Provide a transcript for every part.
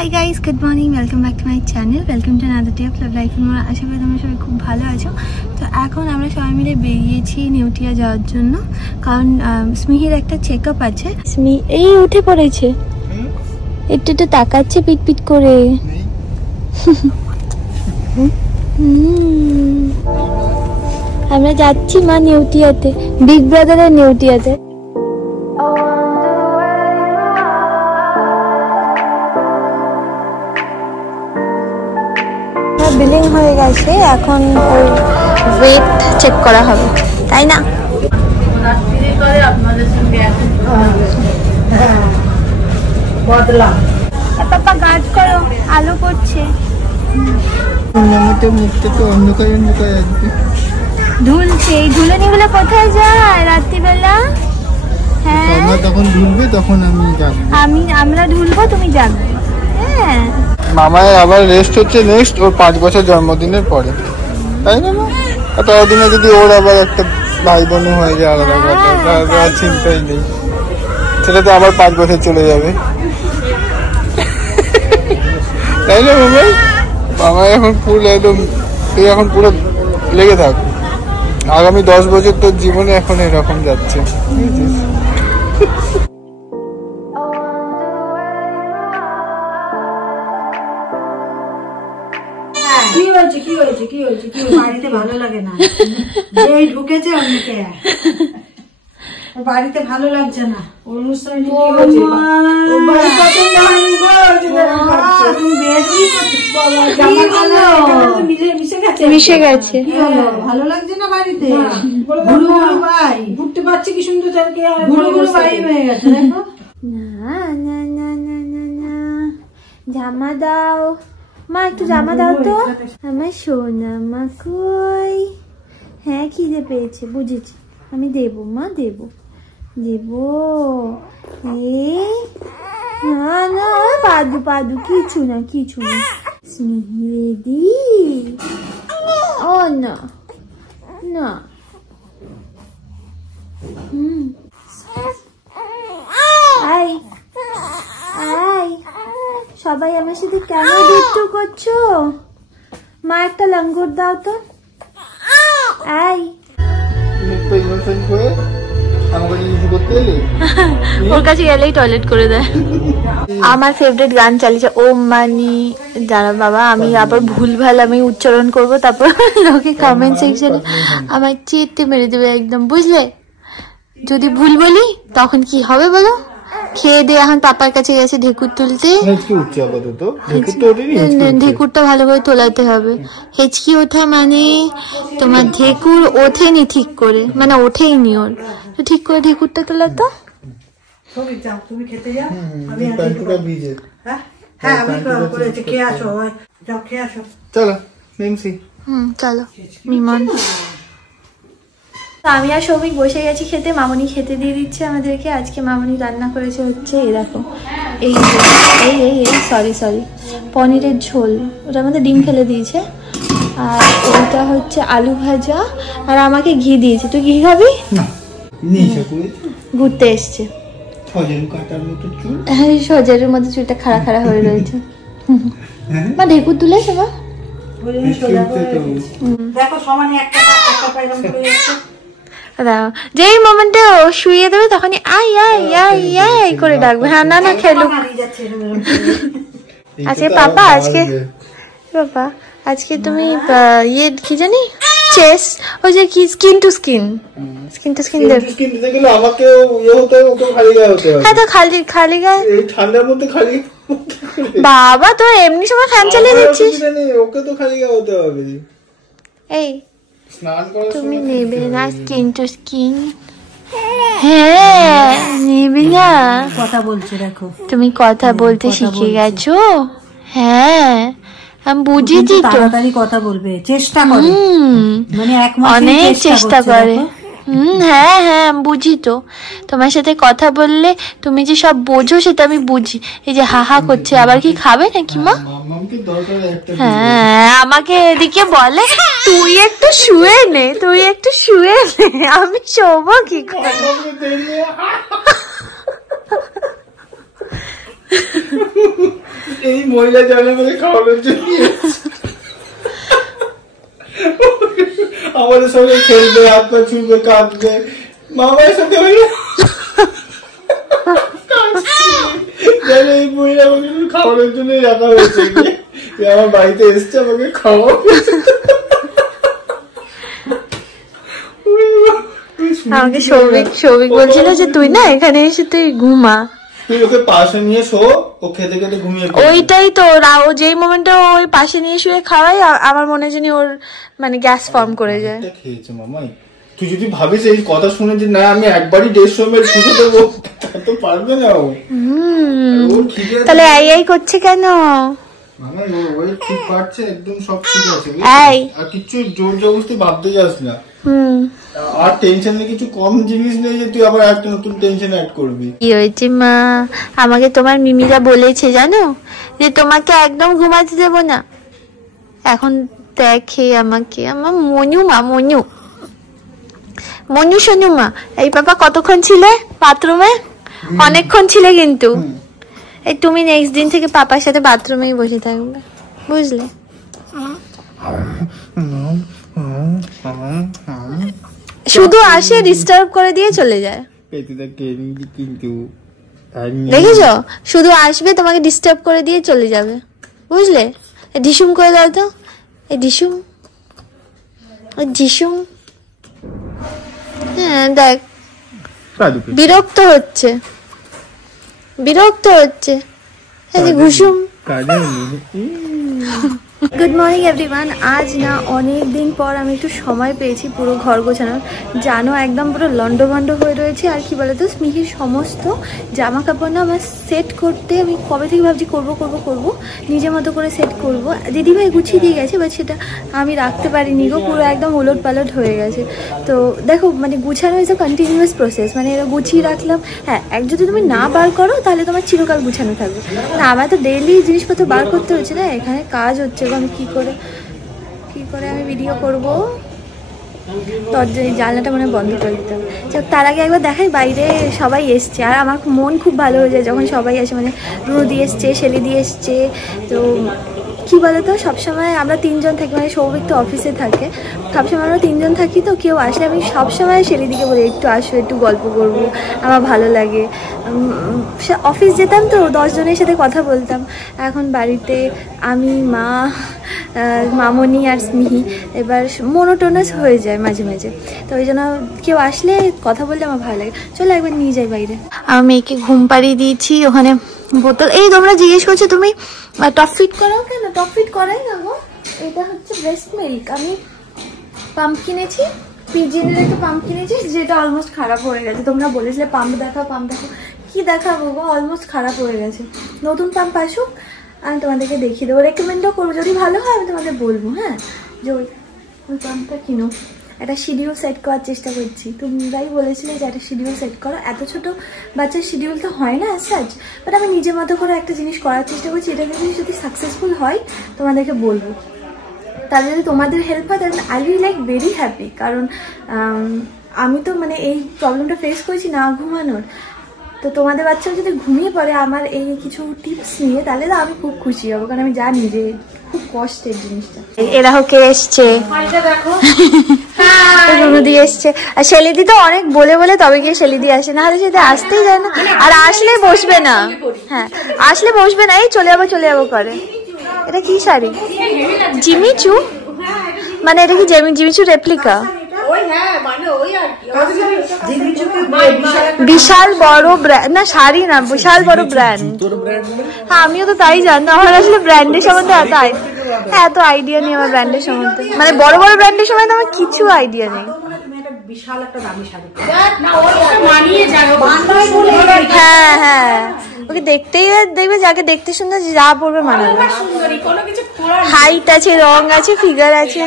Hi guys, good morning, welcome back to my channel, welcome to another day of love life. আমরা আশা করি তোমরা সবাই খুব ভালো আছো। তো এখন আমরা সবাই মিলে বেরিয়েছি নেউটিয়া যাওয়ার জন্য, কারণ স্মিহির একটা চেক আপ আছে। স্মি এই উঠে পড়েছে, একটু একটু তাকাচ্ছে পিট পিট করে। আমরা যাচ্ছি মা নেউটিয়াতে, বিগ ব্রাদারের নেউটিয়াতে। বিলিং হয়ে গেছে, এখন ওর ওয়েট চেক করা হবে, তাই না? পাপা গার্ড করো, আলো পড়ছে। ধুলছে, এই ধুলনিগুলো কোথায় যায় রাত্রিবেলা? হ্যাঁ তখন ধুলবে, তখন আমরা ধুলবো, তুমি জাগবে। হ্যাঁ মামায় আবার রেস্ট হচ্ছে নেক্সট ওর 5 বছর জন্মদিনের পরে, তাই না? ততদিনে যদি ওর আবার একটা ভাই বোন হয়ে যায় আলাদা কথা, তাহলে আর চিন্তাই নেই, সেটা তো আবার 5 বছর চলে যাবে, তাই না? মামায় এখন ফুল একদম, তুই এখন পুরো লেগে থাক, আগামী 10 বছর তোর জীবনে এখন এরকম যাচ্ছে। কি হয়েছে বাড়িতে ভালো লাগে না, এই ঢুকেছে অনেকে, বাড়িতে ভালো লাগছে না। অনুষ্ঠানে মিশে গেছে, ভালো লাগছে না বাড়িতে, ঘুরতে পারছি কি সুন্দর, বাড়ি হয়ে গেছে। দেখো জামা দাও মা, একটু জামা দাও তো আমার সোনা মা। কই? হ্যাঁ খিদে পেয়েছে, বুঝেছি, আমি দেবো মা, দেবো। না না পাদু কিছু না স্মিহি। ও না না, আই সবাই আমার সাথে কেন দুষ্টু করছো? মা একটা লঙ্গর দাও তো। ওর কাছে গেলেই টয়লেট করে দেয়। আমার ফেভারিট গান চালিয়েছে ও মানি, যারা বাবা আমি আবার ভুলভাল আমি উচ্চারণ করব, তারপর লোকে কমেন্ট সেকশনে আমার চেটে মেরে দেবে একদম, বুঝলে? যদি ভুল বলি তখন কি হবে বলো? খেয়ে দিয়ে এখন পাপার কাছে গেছে ঢেকুর তুলতে। ঢেকুরটা ভালোভাবে তোলাতে হবে। হেঁচকি ওঠা মানে তোমার ঢেকুর ওঠেনি ঠিক করে, মানে ওঠেইনি ওর, তো ঠিক করে ঢেকুরটা তোলা তো। তুমি খেতে যাও, চলো মিমন। আমি আর সৌমিক বসে গেছি খেতে, মামনি খেতে দিয়ে দিচ্ছে আমাদেরকে। আজকে মামনি রান্না করেছে হচ্ছে এই দেখো, এই সরি পনিরের ঝোল, ওটার মধ্যে ডিম ফেলে দিয়েছে, আর ওইটা হচ্ছে আলু ভাজা, আর আমাকে ঘি দিয়েছে। তুই ঘি খাবি? ঘুরতে এসছে, হ্যাঁ সজারের মধ্যে চুলটা খাড়া খাড়া হয়ে রয়েছে। মা ঢেকুর তুলেছে মা, দেখো সমানে একটা যেই মোমেন্টে শুয়ে দেবে তখনই আই করে ডাকবে। হ্যাঁ না খেলুক। আজকে পাপা আজকে তুমি ইয়ে কি জানি চেস, ওই যে কি স্কিন টু স্কিন দেবে। হ্যাঁ তো খালি গায়ে ঠান্ডার মধ্যে খালি বাবা, তো এমনি সময় ফ্যান চালিয়ে দিচ্ছিস, ওকে তো খালি গায়ে হতে হবে। এই তুমি নেবে না স্কিন টু স্কিন? হ্যাঁ নেবে না, কথা বলছে দেখো, তুমি কথা বলতে শিখে গেছো। হ্যাঁ আমি বুঝেছি, তাড়াতাড়ি কথা বলবে, চেষ্টা করে, মানে অনেক চেষ্টা করে। হ্যাঁ বুঝি তো, তোমার সাথে কথা বললে তুমি যে সব বোঝো সেটা আমি বুঝি। এই যে হাহা করছে, আবার কি খাবে নাকি মা? হ্যাঁ আমাকে এদিকে বলে তুই একটু শুয়ে নে, আমি শোবো কি করে? এই মহিলা জানে বলে খাওয়ানোর জন্য আমাদের সঙ্গে খেলবে, হাত পা ছুঁড়বে, কাঁদবে, মামার সাথে এই মহিলা আমাকে খাওয়ানোর জন্য রাখা হয়েছে। আমার বাড়িতে এসছে আমাকে খাওয়া। আমাকে সৌভিক বলছিল যে তুই না এখানে এসে তুই ঘুমা, তুই ওকে পাশে নিয়ে শো, ও খেতে খেতে ঘুমিয়ে পড়ে। ওইটাই তো ও যেই মোমেন্টে ওই পাশে নিয়ে শুয়ে খাওয়াই আমার মনে জানি ওর মানে গ্যাস ফর্ম করে যায়। খেয়েছে মামা, তুই যদি ভাবিস এই কথা শুনে যে না আমি একবারই 150 ml শুষে দেবো, তা তো পারবে না ও। তাহলে এই করছে কেন? মামা ওই ঠিক পারছে, একদম সব ঠিক আছে, আর কিছু জোর জবরদস্তি ভাবতে যাস না। আর টেনশনে কিছু কম জিনিস নেই যে তুই আবার একটা নতুন টেনশন অ্যাড করবি। কি হয়েছে মা? আমাকে তোমার মিমিরা বলেছে জানো যে তোমাকে একদম ঘুমাতে দেব না। এখন দেখে আমাকে আমার মনু শোনু মা, এই বাবা কতক্ষণ ছিলে বাথরুমে? অনেকক্ষণ ছিলে কিন্তু। এই তুমি নেক্সট দিন থেকে পাপার সাথে বাথরুমেই বসে থাকবে, বুঝলে? শুধু আসে ডিস্টার্ব করে দিয়ে চলে যায়, দেখেছো? শুধু আসবে তোমাকে ডিস্টার্ব করে দিয়ে চলে যাবে, বুঝলে? ঢিসুম করে দাও তো, এই ঢিসুম। হ্যাঁ দেখ, বিরক্ত হচ্ছে ঘুষুম। Good morning everyone. আজ না অনেক দিন পর আমি একটু সময় পেয়েছি পুরো ঘর গোছানোর। জানো একদম পুরো লন্ডভন্ড হয়ে রয়েছে। আর কি বলতো, স্মিহির সমস্ত জামা কাপড় না আমার সেট করতে আমি কবে থেকে ভাবছি করবো নিজের মতো করে সেট করব। দিদিভাই গুছিয়ে দিয়ে গেছে, বাট সেটা আমি রাখতে পারিনি গো, পুরো একদম উলট পালট হয়ে গেছে। তো দেখো মানে গুছানো ইজ আ কন্টিনিউয়াস প্রসেস, মানে এরা গুছিয়ে রাখলাম। হ্যাঁ, এক যদি তুমি না বার করো তাহলে তোমার চিরকাল গুছানো থাকবে না। আমার তো ডেইলি জিনিসপত্র বার করতে হচ্ছে না, এখানে কাজ হচ্ছে। আমি কি করে আমি ভিডিও করবো? জানলাটা মানে বন্ধ করে দিতে হবে। তার আগে একবার দেখাই বাইরে সবাই এসছে, আর আমার মন খুব ভালো হয়ে যায় যখন সবাই আসে। মানে রুদি এসছে, শেলিদি এসছে। তো কি বলতো, সবসময় আমরা তিনজন থাকি, মানে সৌভিক তো অফিসে থাকে, সবসময় আমরা তিনজন থাকি। তো কেউ আসলে আমি সবসময় শেলিদিকে বলি একটু আসো, একটু গল্প করবো, আমার ভালো লাগে। অফিস যেতাম তো 10 জনের সাথে কথা বলতাম। এখন বাড়িতে আমি, মা, মামনি আর স্মিহি, এবার মোনোটোনাস হয়ে যায় মাঝে মাঝে। তো ওই জন্য কেউ আসলে কথা বলতে আমার ভালো লাগে। চলো একবার নিয়ে যাই বাইরে। আমার মেয়েকে ঘুম পাড়িয়ে দিয়েছি, ওখানে বোতল। এই তোমরা জিজ্ঞেস করছো তুমি টপ ফিট করাও কেন? টপ ফিট করাই না গো, এটা হচ্ছে ব্রেস্ট মিল্ক। আমি পাম্প কিনেছি, পিজিনের একটা পাম্প কিনেছি, যেটা অলমোস্ট খারাপ হয়ে গেছে। তোমরা বলেছিলে পাম্প দেখাও, কি দেখাবো গো, অলমোস্ট খারাপ হয়ে গেছে। নতুন পাম্প আসুক আমি তোমাদেরকে দেখিয়ে দেবো, রেকমেন্ডও করবো। যদি ভালো হয় আমি তোমাদের বলবো, হ্যাঁ, যে ওই পাম্পটা কিনো। একটা শিডিউল সেট করার চেষ্টা করছি। তোমরাই বলেছিলে যে একটা শিডিউল সেট করো। এত ছোট বাচ্চার শিডিউল তো হয় না সাজ, বাট আমি নিজের মতো করে একটা জিনিস করার চেষ্টা করছি। এটা যদি সাকসেসফুল হয় তোমাদেরকে বলবো। তাহলে যদি তোমাদের হেল্প হয় তাহলে I will like very happy. কারণ আমি তো মানে এই প্রবলেমটা ফেস করেছি না ঘুমানোর। তো তোমাদের বাচ্চাও যদি ঘুমিয়ে পড়ে আমার এই কিছু টিপস নিয়ে, তাহলে তো আমি খুব খুশি হবো। কারণ আমি জানি যে খুব কষ্টের জিনিসটা। এরা হোকে এসছে, রুনুদি এসছে, আর শেলিদি তো অনেক বলে তবে গিয়ে শেলিদি আসে, না হলে সেটা আসতেই যায় না। আর আসলে বসবে না, হ্যাঁ আসলে বসবে না, এই চলে যাবো করে। এটা কি শাড়ি? জিমিচু? মানে এটা কি জিমিচু রেপ্লিকা? বিশাল বড় ব্র্যান্ড না, শাড়ি না, বিশাল বড় ব্র্যান্ড। হ্যাঁ আমিও তো তাই জানতাম। আমার আসলে ব্র্যান্ডের সম্বন্ধে এত আইডিয়া নেই আমার ব্র্যান্ডের সম্বন্ধে। মানে বড় ব্র্যান্ডের সম্বন্ধে আমার কিছু আইডিয়া নেই। হ্যাঁ ওকে দেখতেই দেখবে, যাকে দেখতে সুন্দর যা পড়বে মানাবে। হাইট আছে, রং আছে, ফিগার আছে।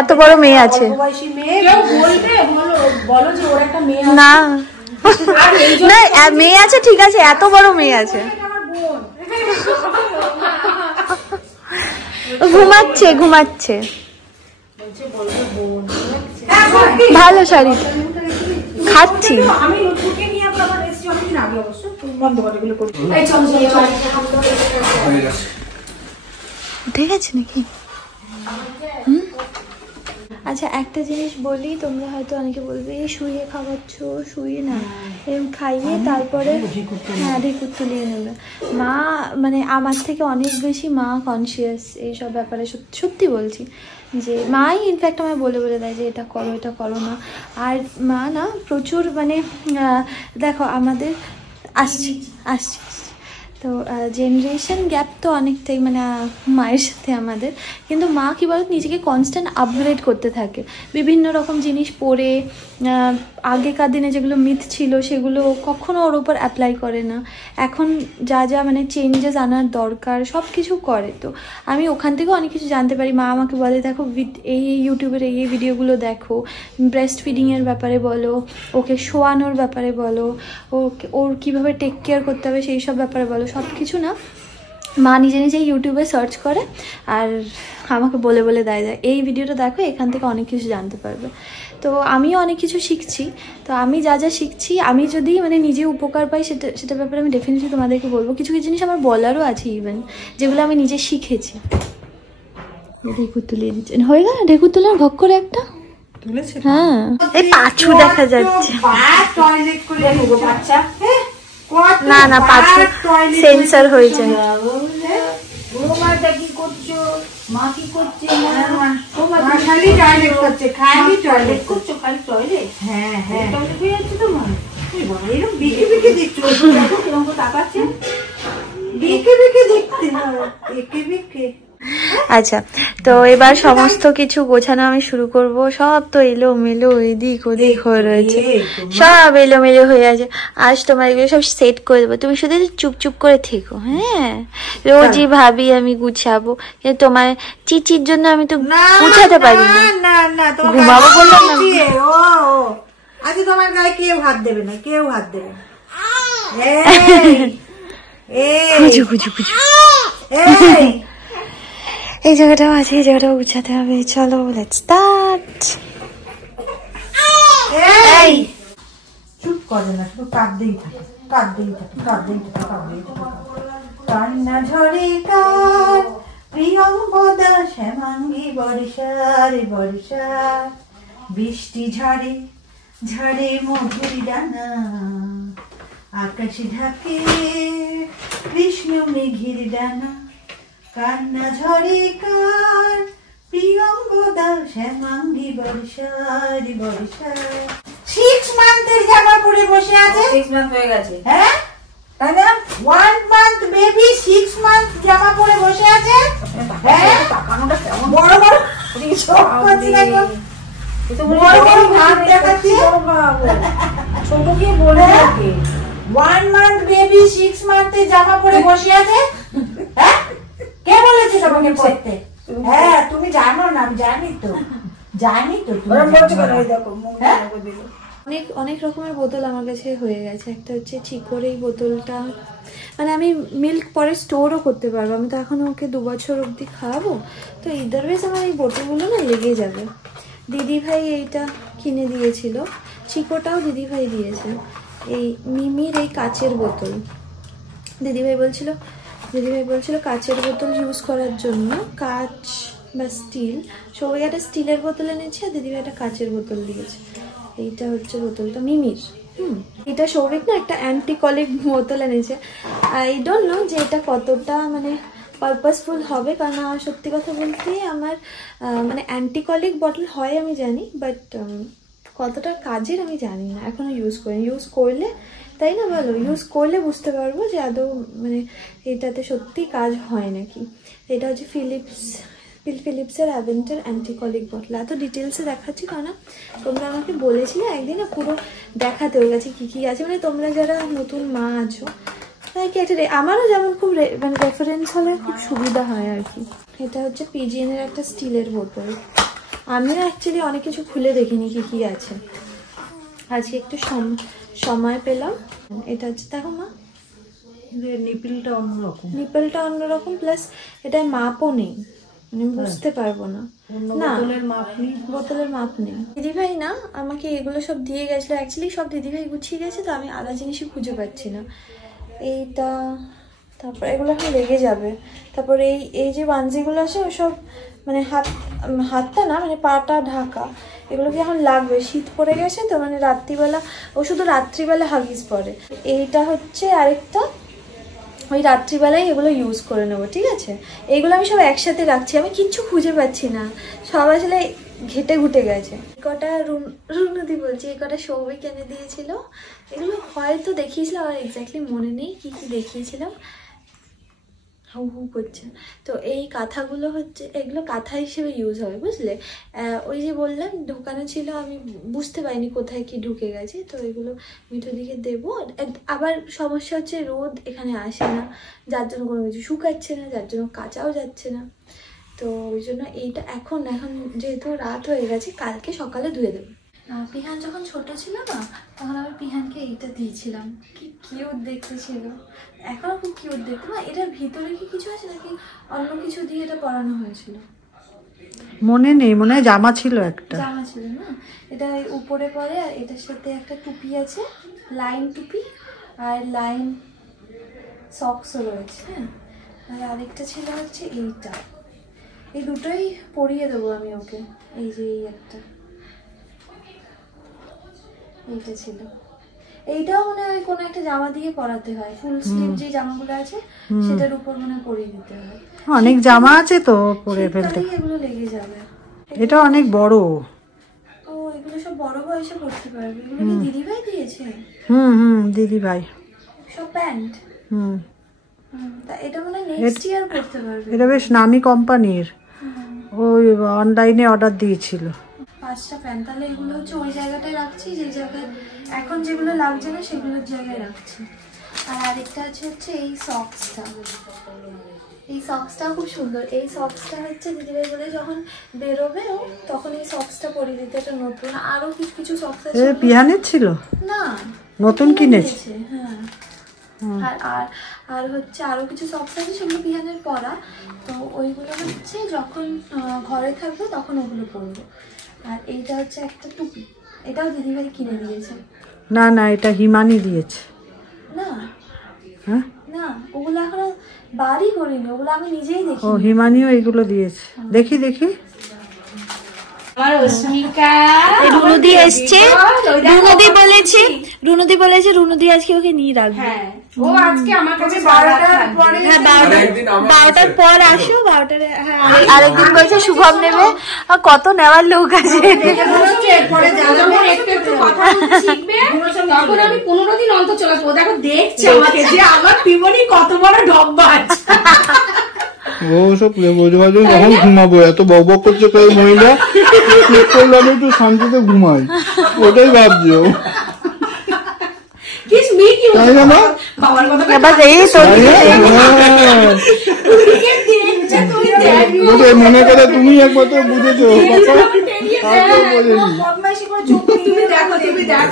এত বড় মেয়ে আছে না? না মেয়ে আছে ঠিক আছে, এত বড় মেয়ে আছে। ঘুমাচ্ছে। ভালো শাড়ি। খাচ্ছি। আমি ঢুকে নিয়ে আবার এসেছি অনেকদিন আগে, অবশ্য বন্ধ করে এগুলো করছি। এই চল ঠিক আছে নাকি? আচ্ছা একটা জিনিস বলি, তোমরা হয়তো অনেকে বলবে এই শুয়ে খাওয়াচ্ছ, শুয়ে না, এরকম খাইয়ে তারপরে হ্যাঁ ঢেকুর তুলিয়ে নেবে। মা মানে আমার থেকে অনেক বেশি মা কনসিয়াস এইসব ব্যাপারে, সত্যি বলছি, যে মাই ইনফ্যাক্ট আমায় বলে বলে দেয় যে এটা করো এটা করো না। আর মা না প্রচুর মানে দেখো আমাদের আসছি আসছি তো জেনারেশন গ্যাপ তো অনেকটাই মানে মায়ের সাথে আমাদের, কিন্তু মা কী বলো নিজেকে কনস্ট্যান্ট আপগ্রেড করতে থাকে, বিভিন্ন রকম জিনিস পড়ে, আগেকার দিনে যেগুলো মিথ ছিল সেগুলো কখনো ওর উপর অ্যাপ্লাই করে না, এখন যা যা মানে চেঞ্জেস আনার দরকার সব কিছু করে। তো আমি ওখান থেকেও অনেক কিছু জানতে পারি। মা আমাকে বলে দেখো এই ইউটিউবের এই ভিডিওগুলো দেখো, ব্রেস্ট ফিডিংয়ের ব্যাপারে বলো, ওকে শোয়ানোর ব্যাপারে বলো, ওর কীভাবে টেক কেয়ার করতে হবে সেই সব ব্যাপারে বলো, সব কিছু না মা নিজে নিজেই ইউটিউবে সার্চ করে আর আমাকে বলে বলে দেয় এই ভিডিওটা দেখো, এখান থেকে অনেক কিছু জানতে পারবে। তো আমিও অনেক কিছু শিখছি। তো আমি যা যা শিখছি, আমি যদি মানে নিজে উপকার পাই সেটা ব্যাপারে আমি ডেফিনেটলি তোমাদেরকে বলবো। কিছু কিছু জিনিস আমার বলারও আছে ইভেন, যেগুলো আমি নিজে শিখেছি। ঢেকুর তুলিয়ে দিচ্ছেন, হয়ে গেল ঢেকুর তোলার ভক করে একটা তুলেছে। হ্যাঁ এই পাঁচু দেখা যাচ্ছে, টয়লেট করে নেবো বাচ্চা, না না পাঁচু সেন্সর হয়ে যায়। কি করছো মা, কি করছে খালি টয়লেট করছে, খালি টয়লেট করছো, খালি টয়লেট। হ্যাঁ হ্যাঁ টয়লেট হয়ে যাচ্ছে তো মা, এরকম বিকে বিকে দেখছো, দেখো কিরকম তাকাচ্ছে, বিকে বিকে দেখতে হয়, বিকে বিকে। আচ্ছা তো এবার সমস্ত কিছু গোছানো আমি শুরু করব। সব তো এলোমেলো এদিক ওদিক হয়ে রয়েছে, সব এলোমেলো হয়ে আছে। আজ তোমার এগুলো সব সেট করে দেবো, তুমি শুধু চুপচুপ করে থেকো। হ্যাঁ রোজই ভাবি আমি গুছাবো, কিন্তু তোমার চিচির জন্য আমি তো গুছাতে পারি না। ঘুমাবো বললাম না। আজকে তোমার গায়ে কেউ হাত দেবে না, কেউ হাত দেবে না। এই জায়গাটাও আছে, এই জায়গাটাও গুছাতে হবে। চলো লেটস স্টার্ট। চুপ করে না, শুধু কাঁদতেই থাকে, কাঁদতেই থাকে, কাঁদতেই থাকে, কাঁদতেই থাকে। কান্না ঝরে কার প্রিয়ঙ্গদা শ্যামাঙ্গী বর্ষার বর্ষা, বৃষ্টি ঝরে ঝরে মধুর ডানা, আকাশ ঢাকে কৃষ্ণ মেঘের ডানা। কান্না ঝরে কার প্রিয়ঙ্গদা শ্যামাঙ্গী বর্ষার বর্ষা। 6 মান্থের জামা পরে বসে আছে। 6 মান্থ হয়ে গেছে, হ্যাঁ তাই না? 1 মান্থ বেবি 6 মান্থ জামা পরে বসে আছে। হ্যাঁ তাকানোটা কেমন বড় বড় বড় বড় ভাব দেখাচ্ছে, ছোট কি বলে থাকে। 1 মান্থ বেবি 6 মান্থের জামা পরে বসে আছে। হ্যাঁ কে বলেছে তোমাকে পড়তে? হ্যাঁ তুমি জানো না, আমি জানি তো, জানি তো। অনেক অনেক রকমের বোতল আমার কাছে হয়ে গেছে। একটা হচ্ছে চিকোর এই বোতলটা, মানে আমি মিল্ক পরে স্টোরও করতে পারবো। আমি তো এখন ওকে 2 বছর অবধি খাওয়াবো, তো ইদারওয়েজ আমার এই বোতলগুলো না লেগে যাবে। দিদিভাই এইটা কিনে দিয়েছিল, চিকোটাও দিদিভাই দিয়েছে। এই মিমির এই কাচের বোতল দিদিভাই বলছিল কাচের বোতল ইউজ করার জন্য, কাচ বা স্টিল। সবাই একটা স্টিলের বোতল এনেছে আর দিদিভাই একটা কাচের বোতল দিয়েছে। এইটা হচ্ছে বোতলটা মিমির। এটা সৌভিক না একটা অ্যান্টিকলিক বোতল এনেছে। আই ডোন্ট নো যে এটা কতটা মানে পারপাসফুল হবে, কারণ আমার সত্যি কথা বলতে আমার মানে অ্যান্টিকলিক বটল হয় আমি জানি, বাট কতটা কাজের আমি জানি না, এখনো ইউজ করলে তাই না বলো, ইউজ করলে বুঝতে পারবো যে আদৌ মানে এটাতে সত্যি কাজ হয় নাকি। এটা হচ্ছে ফিলিপসের অ্যাভেন্টার অ্যান্টিকলিক বটল। এত ডিটেলসে দেখাচ্ছি কারণ তোমরা আমাকে বলেছিলে একদিন না পুরো দেখাতে ওর কাছে কী কী আছে, মানে তোমরা যারা নতুন মা আছো তাই কি একটা আমারও যেমন খুব মানে রেফারেন্স হলে খুব সুবিধা হয় আর কি। এটা হচ্ছে পিজিএনের একটা স্টিলের বোতল। আমিও অ্যাকচুয়ালি অনেক কিছু খুলে দেখিনি কী কী আছে, আজকে একটু সময় পেলাম। এটা হচ্ছে দেখো মা, নিপেলটা অন্যরকম প্লাস এটায় মাপও নেই, মানে বুঝতে পারবো না। না বোতলের মাপ নেই। দিদিভাই না আমাকে এগুলো সব দিয়ে গেছিলো, অ্যাকচুয়ালি সব দিদিভাই গুছিয়ে গেছে, তো আমি আলাদা জিনিসই খুঁজে পাচ্ছি না। এইটা, তারপর এগুলো এখন লেগে যাবে। তারপর এই যে বাঞ্জিগুলো আছে ওসব মানে হাতটা না মানে পাটা ঢাকা, এগুলো কি এখন লাগবে, শীত পড়ে গেছে তো, মানে রাত্রিবেলা ও শুধু রাত্রিবেলা হাগিস পরে। এইটা হচ্ছে আরেকটা, ওই রাত্রিবেলায় এগুলো ইউজ করে নেবো, ঠিক আছে? এইগুলো আমি সব একসাথে রাখছি, আমি কিচ্ছু খুঁজে পাচ্ছি না, সব আসলে ঘেটে ঘুটে গেছে। কটা রুনুদি বলছি, এই কটা সৌভিক এনে দিয়েছিল। এগুলো হয়তো দেখিয়েছিলাম, আর এক্স্যাক্টলি মনে নেই কি কি দেখিয়েছিলাম, হু হু করছে। তো এই কাঁথাগুলো হচ্ছে, এগুলো কাঁথা হিসেবে ইউজ হবে, বুঝলে? ওই যে বললাম ঢোকানো ছিল, আমি বুঝতে পারিনি কোথায় কি ঢুকে গেছে, তো এগুলো মিঠো দিকে দেবো। আবার সমস্যা হচ্ছে রোদ এখানে আসে না, যার জন্য কোনো কিছু শুকাচ্ছে না, যার জন্য কাঁচাও যাচ্ছে না। তো ওই জন্য এইটা এখন যেহেতু রাত হয়ে গেছে, কালকে সকালে ধুয়ে দেবো। পিহান যখন ছোট ছিল না, তখন আমি পিহানকে এইটা দিয়েছিলাম, কি কিউট দেখতে ছিল, এখনো খুব কিউট দেখতে। না এটার ভিতরে কি কিছু আছে নাকি অন্য কিছু দিয়ে এটা পরানো হয়েছিল মনে নেই, মনে হয় জামা ছিল, একটা জামা ছিল না। এটা উপরে পরে, আর এটার সাথে একটা টুপি আছে, লাইন টুপি, আর লাইন সক্সও রয়েছে। হ্যাঁ, আর আরেকটা ছিল হচ্ছে এইটা। এই দুটোই পরিয়ে দেবো আমি ওকে। এই যে এই একটা, এইটা ছিল, এইটাও মনে হয় কোনো একটা জামা দিয়ে পরাতে হয়, ফুল স্লিভ যে জামাগুলো আছে সেটার উপর মনে পরিয়ে দিতে হয়। অনেক জামা আছে তো পরে ফেলতে, এগুলো লেগে যাবে। এটা অনেক বড়। ও এগুলো সব বড় বয়সে পড়তে পারবে। এগুলো কি দিদিভাই দিয়েছে? দিদি ভাই সব প্যান্ট। তা এটা মনে হয় নেক্সট ইয়ার পড়তে পারবে। এটা বেশ নামি কোম্পানির, ওই অনলাইনে অর্ডার দিয়েছিল। 5টা প্যান্ট, তাহলে এগুলো হচ্ছে ওই জায়গাটায় রাখছি, যে জায়গায় এখন যেগুলো লাগছে না সেগুলোর জায়গায় রাখছি। আর আরেকটা হচ্ছে এই সক্সটা, এই সক্সটা খুব সুন্দর। এই সক্সটা হচ্ছে দিদিভাই বলে যখন বেরোবে তখন এই সক্সটা পরিয়ে দিতে, এটা নতুন। আরো কিছু কিছু সক্স আছে, পিহানের ছিল না নতুন কিনেছে। হ্যাঁ, আর হচ্ছে আরো কিছু সক্স আছে, সেগুলো পিহানের পরা, তো ওইগুলো হচ্ছে যখন ঘরে থাকবো তখন ওগুলো পরবো। আর এইটা হচ্ছে একটা টুপি, এটাও দিদিভাই কিনে দিয়েছে। না এটা হিমানি দিয়েছে। না হ্যাঁ, না ওগুলো এখনো বাড়ি করিনি, ওগুলো আমি নিজেই দেখি। ও হিমানিও এগুলো দিয়েছে, দেখি আমার অস্মিকা রুনুদি এসছে, রুনুদি বলেছে রুনুদি আজকে ওকে নিয়ে রাখবে। হ্যাঁ, ও আজকে আমার কাছে 12টার পরে, হ্যাঁ 12টার পর আসো, 12টার। হ্যাঁ আরেকদিন বলছে শুভম নেবে, কত নেওয়ার লোক আছে। তখন আমি 15 দিন অন্তর চলে আসবো, দেখো দেখছে আমাকে যে আমার পিবনি কত বড় ডব্বাজ। ও সব বোঝাবাজু, তখন ঘুমাবো, এত বক বক করছে কই মহিলা, ঠিক করলে আমি একটু শান্তিতে ঘুমাই, ওটাই ভাবছি ও। তাই না মা? মনে করে তুমি একবার তো বুঝেছো,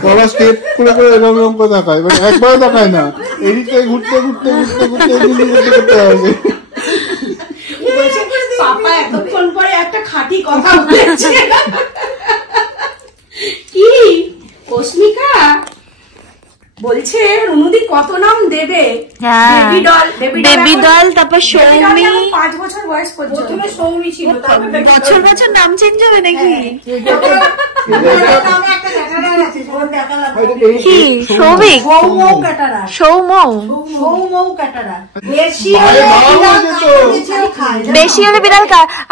বাবা স্টেপ করে করে এরকম করে দেখায়, মানে একবারও দেখায় না, এদিকে ঘুরতে ঘুরতে ঘুরতে ঘুরতে ঘুরতে করতে হবে। পাপা এতক্ষণ পরে একটা খাঁটি কথা বলেছে। কি অস্মিকা বলছে রুনুদি কত নাম দেবে? বেবি ডল, তারপর সৌমি, 5 বছর বয়স পর্যন্ত সৌমি ছিল, বছর বছর নাম চেঞ্জ হবে নাকি? কি সৌভিক? বেশি হলে বিড়াল।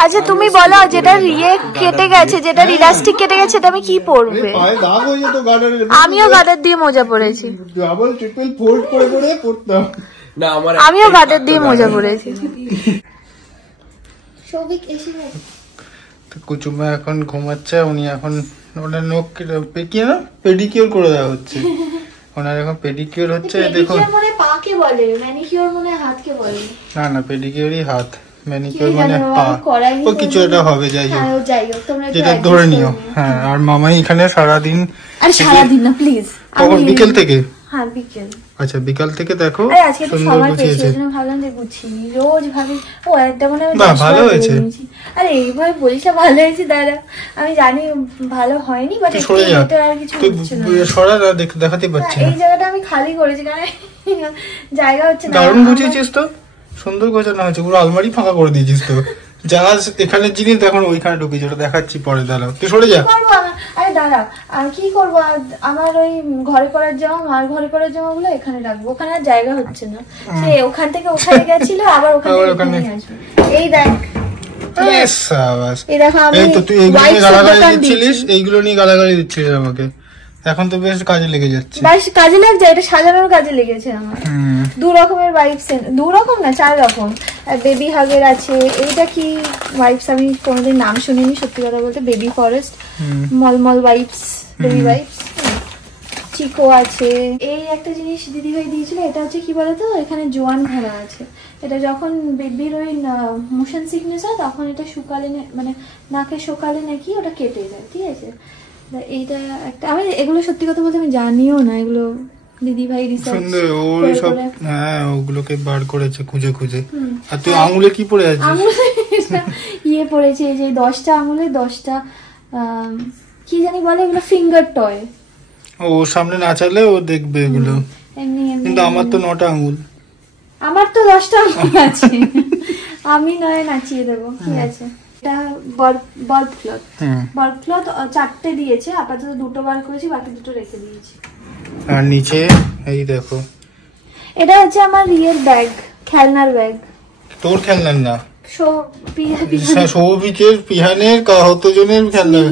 আচ্ছা তুমি বলো, যেটা কেটে গেছে, যেটা ইলাস্টিক কেটে গেছে, এটা আমি কি পরবে? আমিও গার্ডার দিয়ে মোজা পরেছি, আমিও গার্ডার দিয়ে মোজা পরেছি। সৌভিক এসে কুচুমা এখন ঘুমাচ্ছে, উনি এখন ওনার নখ পেডিকিউর করে দেওয়া হচ্ছে, ওনার এখন পেডিকিউর হচ্ছে। দেখুন পাকে বলে, ম্যানিকিউর মনে হাতকে বলে। না পেডিকিউরই হাত, ম্যানিকিউর মানে পা, ও কিছু একটা হবে, যাই হোক যেটা ধরে নিও। হ্যাঁ, আর মামাই এখানে সারাদিন, আর সারাদিন না প্লিজ, কখন বিকেল থেকে হ্যাঁ বিকেল। আচ্ছা বিকাল থেকে দেখো আজকে তো সুন্দর সময় পেয়েছি, গুছিয়েছে। ওই জন্য ভাবলাম যে গুছিয়ে রোজ ভাবি ও একটা মনে হয় বাহ, ভালো হয়েছে। আরে এইভাবে বলিস না ভালো হয়েছে দাদা, আমি জানি ভালো হয়নি বাট তুই সরে যা, এটা আর কিছু তুই হচ্ছে না। সরা না, দেখাতে পাচ্ছি না। এই জায়গাটা আমি খালি করেছি কারণ জায়গা হচ্ছে না। দারুণ গুছিয়েছিস তো, সুন্দর গোছানো হয়েছে, পুরো আলমারি ফাঁকা করে দিয়েছিস তো। যা এখানে জিনিস দেখো ওইখানে ঢুকেছি, ওটা দেখাচ্ছি পরে, দাঁড়াও তুই সরে যা। কি করবো আরে দাঁড়া, আর কি করবো, আমার ওই ঘরে পড়ার জামা, মার ঘরে পড়ার জামা গুলো এখানে রাখবো, ওখানে আর জায়গা হচ্ছে না। সে ওখান থেকে ওখানে গেছিল, আবার ওখান থেকে এখানে আসবে। এই দেখ এই দেখো আমি তুই এইগুলো নিয়ে গালাগালি দিচ্ছিলিস, এইগুলো নিয়ে গালাগালি দিচ্ছিলিস আমাকে, এখন তো বেশ কাজে লেগে যাচ্ছে। বেশ কাজে লাগছে, এটা সাজানোর কাজে লেগেছে আমার। 2 রকমের ওয়াইপস, 2 রকম না 4 রকম। বেবি হাগের আছে, এইটা কি ওয়াইপস আমি কোনোদিন নাম শুনিনি সত্যি কথা বলতে। বেবি ফরেস্ট, মলমল ওয়াইপস, বেবি ওয়াইপস। চিকো আছে। এই একটা জিনিস দিদিভাই দিয়েছিল, এটা হচ্ছে কি বলতো, এখানে জোয়ান ভরা আছে। এটা যখন বেবির ওই মোশন সিকনেস হয় তখন এটা শুকালে মানে নাকে শোকালে নাকি ওটা কেটে যায়, ঠিক আছে। এইটা একটা, আমি এগুলো সত্যি কথা বলতে আমি জানিও না, এগুলো দিদিভাই রিসার্চ ওই সব, হ্যাঁ ওগুলোকে বার করেছে খুঁজে খুঁজে। আর তুই আঙুলে কি পরে আছিস? ইয়ে পড়েছে যে 10টা আঙুলে 10টা কি জানি বলে এগুলো, ফিঙ্গার টয়। ও সামনে না চাইলে ও দেখবে এগুলো। এমনি কিন্তু আমার তো 9টা আঙুল। আমার তো 10টা আঙুল আছে, আমি নয় নাচিয়ে দেবো, ঠিক আছে। এটা বাল্ব ক্লথ, বাল্ব ক্লথ 4টে দিয়েছে, আপাতত 2টো বার করেছি, বাকি 2টো রেখে দিয়েছি। আর নিচে এই দেখো, এটা হচ্ছে আমার রিয়েল ব্যাগ, খেলনার ব্যাগ। তোর খেলনার না, সৌভিকের, পিহানের, কতজনের খেলনা।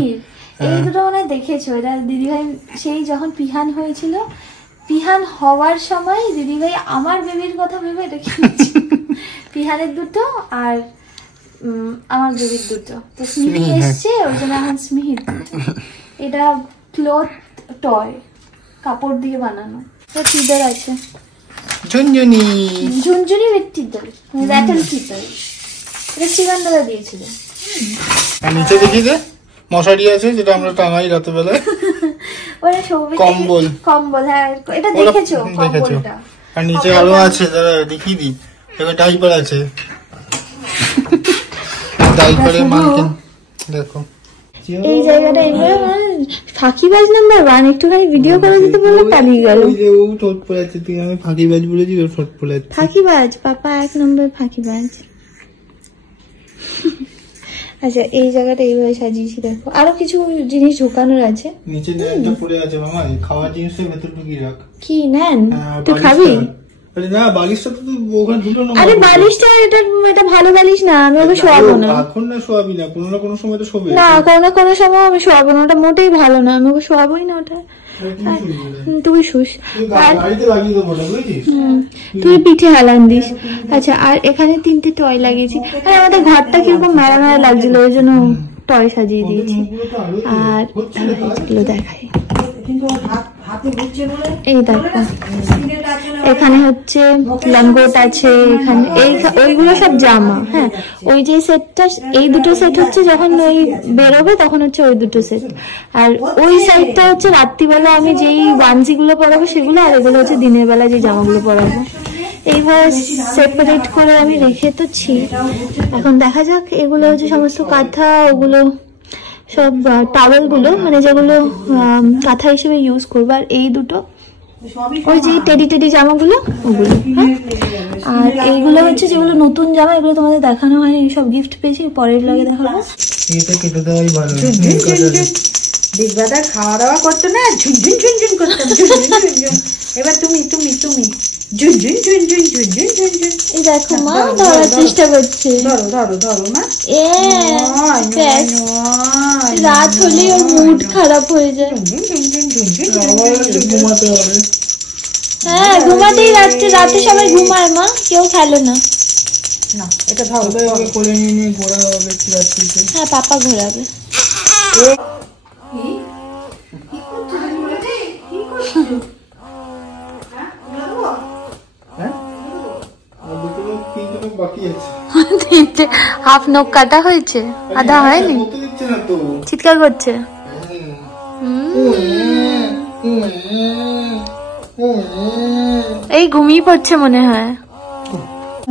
এই দুটো মনে হয় দেখেছো, এটা দিদিভাই সেই যখন পিহান হয়েছিল, পিহান হওয়ার সময় দিদিভাই আমার বেবির কথা ভেবে এটা কিনেছে। পিহানের 2টো আর আমার বেবির 2টো। তো স্মিহি এসছে, ওই জন্য এখন স্মিহির 2টো। এটা ক্লথ টয়, কাপড় দিয়ে বানানো। টিদার আছে, ঝুনঝুনি ঝুনঝুনি উইথ টিদার, র্যাটেল টিদার। এটা শ্রীকান্তদা দিয়েছিল। আর নিচে দেখি যে মশারি আছে, যেটা আমরা টাঙাই রাতে বেলায়। ওটা সৌভিক কম্বল, কম্বল, হ্যাঁ এটা দেখেছো কম্বলটা। আর নিচে আরো আছে, দাঁড়া দেখিয়ে দিই। এবার ডাইপার আছে, ডাইপারের মালকিন দেখো। এই জায়গাটা এবারে ফাঁকিবাজ নাম্বার 1, একটুখানি ভিডিও করে দিতে বললে পালিয়ে গেল। ওই যে ও ঠোঁট পড়ে আছে, তুই আমি ফাঁকিবাজ বলেছি, ওর ঠোঁট পড়ে আছে। ফাঁকিবাজ পাপা 1 নম্বর ফাঁকিবাজ। আচ্ছা এই জায়গাটা এইভাবে সাজিয়েছি, দেখো আরো কিছু জিনিস ঢোকানোর আছে। নিচে একটা পড়ে আছে মামা, এই খাওয়ার জিনিসটা ভেতর ঢুকিয়ে রাখ। কি নেন তুই খাবি? আরে না, বালিশটা তো ওখানে দুটো নম্বর। আরে বালিশটা এটা ভালো বালিশ না, আমি ওকে শোয়াবো না। এখন না শোয়াবি না, কোনো না কোনো সময় তো শোবে না, কোনো না কোনো সময় আমি শোয়াবো না, ওটা মোটেই ভালো না, আমি ওকে শোয়াবোই না ওটা। তুই শুস, তুই পিঠে হালান দিস। আচ্ছা আর এখানে 3টে টয় লাগিয়েছি, আর আমাদের ঘরটা কিরকম মেলা মেলা লাগছিল, ওই জন্য টয় সাজিয়ে দিয়েছি। আর এগুলো দেখাই, এই দেখো এখানে হচ্ছে লঙ্গোট আছে, এখানে ওইগুলো সব জামা। হ্যাঁ ওই যে সেটটা, এই 2টো সেট হচ্ছে যখন ওই বেরোবে তখন হচ্ছে ওই 2টো সেট। আর ওই সাইডটা হচ্ছে রাত্রিবেলা আমি যেই বানজি গুলো পরাবো সেগুলো, আর এগুলো হচ্ছে দিনের বেলা যে জামাগুলো পরাবো। এইভাবে সেপারেট করে আমি রেখে তো ছি। এখন দেখা যাক, এগুলো হচ্ছে সমস্ত কাঁথা, ওগুলো সব টাওয়েল গুলো, মানে যেগুলো কাঁথা হিসেবে ইউজ করবো। আর এই 2টো ওই যে টেডি জামাগুলো ওগুলো। আর এইগুলো হচ্ছে যেগুলো নতুন জামা, এগুলো তোমাদের দেখানো হয়নি, সব গিফট পেয়েছি, পরের ব্লগে দেখাবো। এটা কেটে দেওয়াই ভালো। দিগবাদা খাওয়া দাওয়া করতো না, ঝুনঝুন ঝুনঝুন করতাম, ঝুনঝুন ঝুনঝুন। এবার তুমি ঝুনঝুন ঝুনঝুন ঝুনঝুন ঝুনঝুন। এই দেখো মা ধরার চেষ্টা করছে, ধরো ধরো ধরো মা। রাত হলেই ওর মুড খারাপ হয়ে যায়। ঘুমাতে হবে। হ্যাঁ ঘুমাতেই রাতে সবাই ঘুমায় মা, কেউ খেলো না। না এটা ধরো, করে নিয়ে ঘোরা হবে রাত্রিতে। হ্যাঁ পাপা ঘোরাবে। হাফ নখ কাটা হয়েছে, আধা হয়নি, চিৎকার করছে। এই ঘুমিয়ে পড়ছে মনে হয়।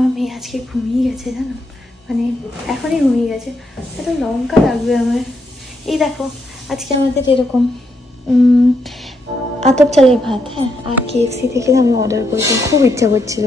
আমি আজকে ঘুমিয়ে গেছে জানো, মানে এখনই ঘুমিয়ে গেছে। এত লঙ্কা লাগবে আমার। এই দেখো আজকে আমাদের এরকম আতপ চালের ভাত, হ্যাঁ, আর KFC থেকে আমি অর্ডার করেছি, খুব ইচ্ছা করছিল।